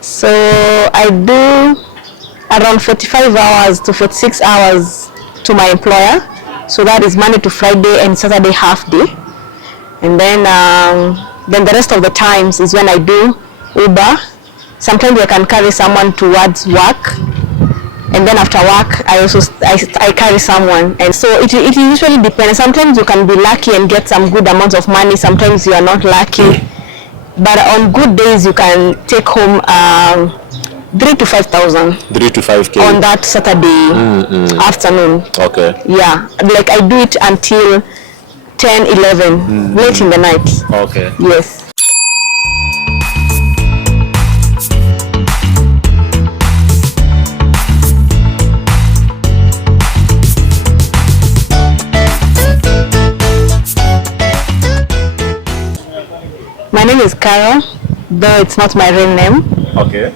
So I do around 45 hours to 46 hours to my employer. So that is Monday to Friday and Saturday half day. And then the rest of the times is when I do Uber. Sometimes I can carry someone towards work. And then after work, I carry someone. And so it usually depends. Sometimes you can be lucky and get some good amounts of money. Sometimes you are not lucky. But on good days, you can take home 3 to 5,000. 3 to 5K on that Saturday afternoon. Okay. Yeah, like I do it until 10, 11, late in the night. Okay. Yes. My name is Carol, though it's not my real name. Okay.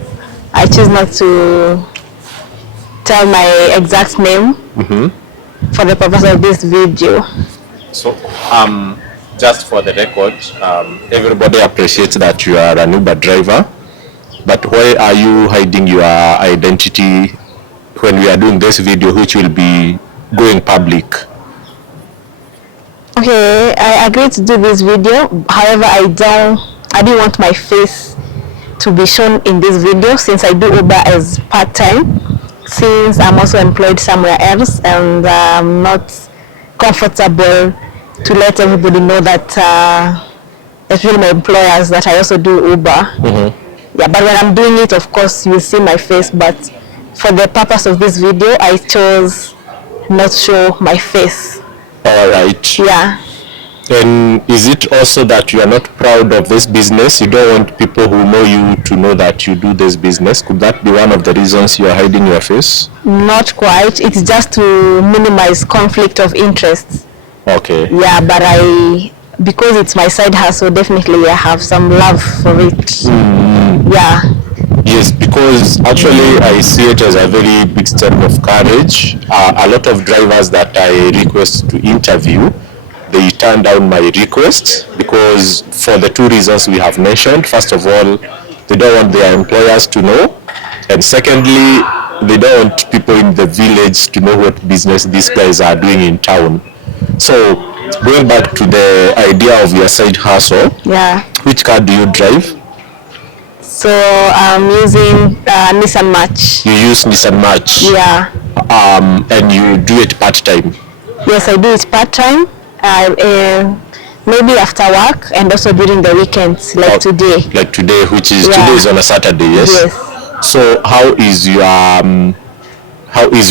I choose not to tell my exact name for the purpose of this video. So, just for the record, everybody appreciates that you are an Uber driver, but why are you hiding your identity when we are doing this video, which will be going public? Okay, I agreed to do this video. However, I didn't want my face to be shown in this video since I do Uber as part-time, since I'm also employed somewhere else, and I'm not comfortable to let everybody know that especially my employers, that I also do Uber. Yeah, but when I'm doing it, of course you see my face, but for the purpose of this video I chose not to show my face. All right. Yeah. And is it also that you are not proud of this business? You don't want people who know you to know that you do this business? Could that be one of the reasons you are hiding your face? Not quite. It's just to minimize conflict of interest. Okay. Yeah, but because it's my side hustle, definitely I have some love for it. Yeah. Yes, because actually I see it as a very big step of courage. A lot of drivers that I request to interview, they turn down my request because for the two reasons we have mentioned. First of all, they don't want their employers to know, and secondly, they don't want people in the village to know what business these guys are doing in town. So going back to the idea of your side hustle, Yeah. which car do you drive? So I'm using Nissan March. You use Nissan March. Yeah. And you do it part-time? Yes, I do it part-time. Maybe after work and also during the weekends, like today. Like today, which is today is on a Saturday, yes? Yes. So how is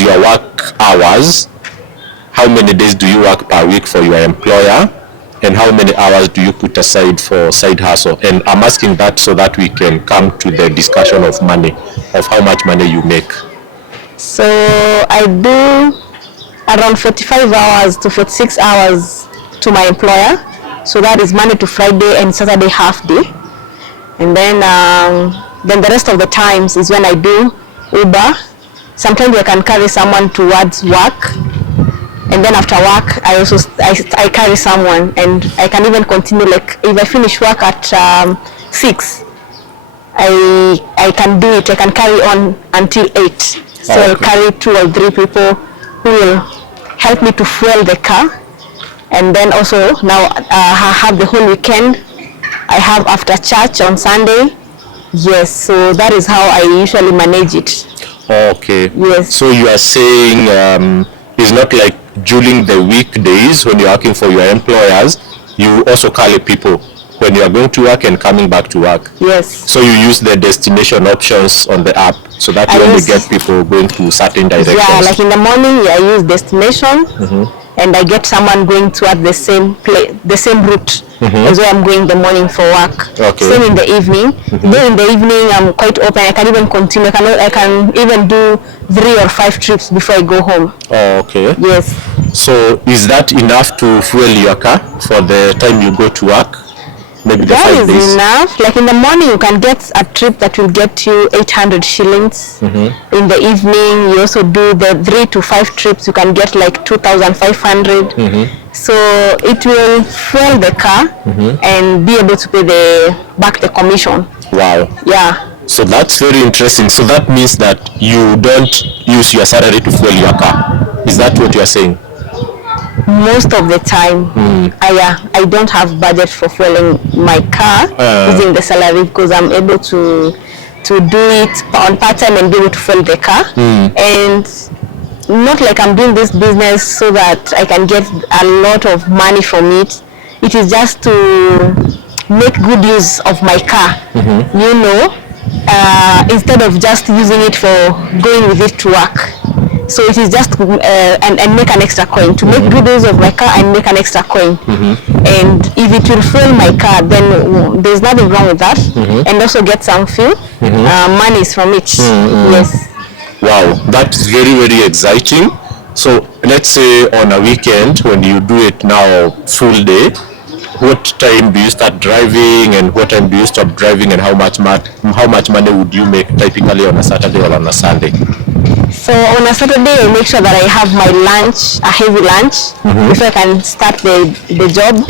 your work hours? How many days do you work per week for your employer? And how many hours do you put aside for side hustle? And I'm asking that so that we can come to the discussion of money, of how much money you make. So I do around 45 hours to 46 hours to my employer. So that is Monday to Friday and Saturday half day. And then the rest of the times is when I do Uber. Sometimes I can carry someone towards work. And then after work, I carry someone, and I can even continue, like if I finish work at 6, I can do it. I can carry on until 8. So I'll carry 2 or 3 people who will help me to fuel the car. And then also now I have the whole weekend. I have after church on Sunday. Yes, so that is how I usually manage it. Okay. Yes. So you are saying it's not like during the weekdays when you're working for your employers, you also carry people when you are going to work and coming back to work. Yes. So you use the destination options on the app so that you only get people going to certain directions. Yeah, like in the morning I use destination, and I get someone going toward the same place, the same route as where I'm going in the morning for work. Okay. Same in the evening. Then in the evening I'm quite open. I can even continue. I can even do 3 or 5 trips before I go home. Oh, okay. Yes. So is that enough to fuel your car for the time you go to work? Maybe the 5 days? That is enough. Like in the morning you can get a trip that will get you 800 shillings. In the evening you also do the 3 to 5 trips, you can get like 2,500. So it will fuel the car and be able to pay back the commission. Wow. Yeah. So that's very interesting. So that means that you don't use your salary to fuel your car. Is that what you are saying? Most of the time, I don't have budget for fueling my car using the salary, because I'm able to do it on part-time and be able to fuel the car. And not like I'm doing this business so that I can get a lot of money from it. It is just to make good use of my car, you know, instead of just using it for going with it to work. So it is just and make an extra coin, to make good use of my car and make an extra coin. And if it will fuel my car, then there's nothing wrong with that. And also get some fuel monies from it. Yes. Wow, that's very, very exciting. So let's say on a weekend when you do it now full day, what time do you start driving and what time do you stop driving, and how much money would you make typically on a Saturday or on a Sunday? So on a Saturday, I make sure that I have my lunch, a heavy lunch, before I can start the job.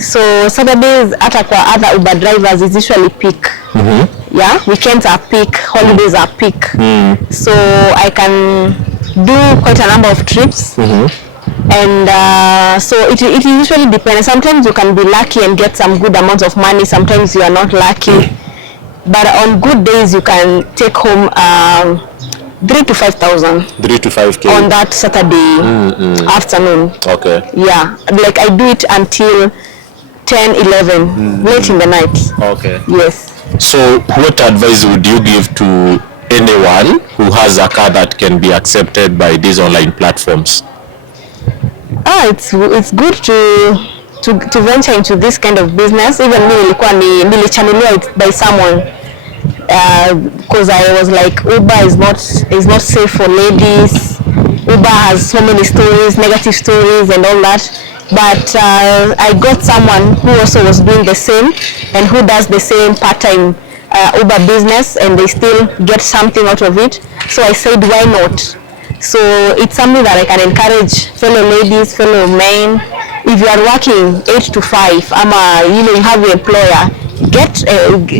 So Saturdays, other Uber drivers is usually peak. Yeah, weekends are peak, holidays are peak. So I can do quite a number of trips. And so it usually depends. Sometimes you can be lucky and get some good amounts of money. Sometimes you are not lucky. But on good days, you can take home 3 to 5,000. 3 to 5K on that Saturday afternoon. Okay. Yeah, like I do it until 10, 11, late in the night. Okay. Yes. So what advice would you give to anyone who has a car that can be accepted by these online platforms? It's good to venture into this kind of business. Even me nilichanuliwa by someone because I was like, Uber is not safe for ladies. Uber has so many stories, negative stories and all that. But I got someone who also was doing the same and who does the same part-time Uber business, and they still get something out of it. So I said, why not? So it's something that I can encourage fellow ladies, fellow men. If you are working 8 to 5, you have your employer,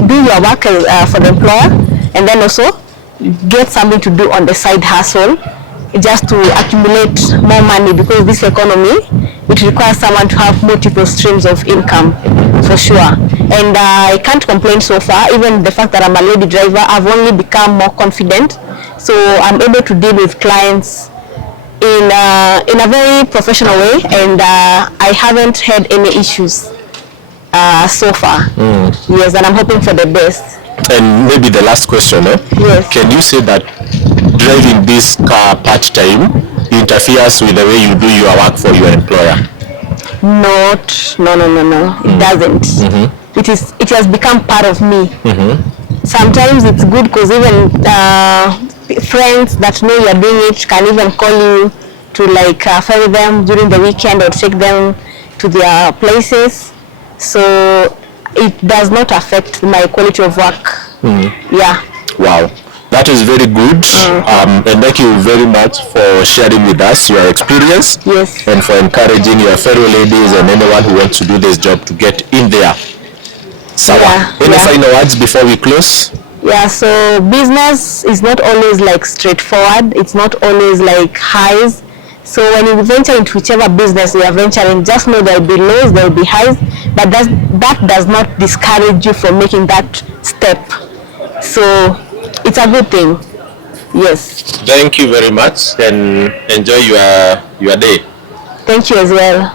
do your work for the employer, and then also get something to do on the side hustle, just to accumulate more money, because this economy, it requires someone to have multiple streams of income, for sure. And I can't complain so far. Even the fact that I'm a lady driver, I've only become more confident. So I'm able to deal with clients in a very professional way, and I haven't had any issues so far. Yes, and I'm hoping for the best. And maybe the last question, Yes. Can you say that driving this car part-time interferes with the way you do your work for your employer? No. It doesn't. It has become part of me. Sometimes it's good because even friends that know you're doing it can even call you to ferry them during the weekend or take them to their places. So it does not affect my quality of work. Yeah. Wow. That is very good. And thank you very much for sharing with us your experience. Yes. And for encouraging your fellow ladies and anyone who wants to do this job to get in there. So, any final words before we close? Yeah, so business is not always straightforward. It's not always highs. So when you venture into whichever business you are venturing, just know there will be lows, there will be highs, but that does not discourage you from making that step. So it's a good thing. Yes. Thank you very much, and enjoy your day. Thank you as well.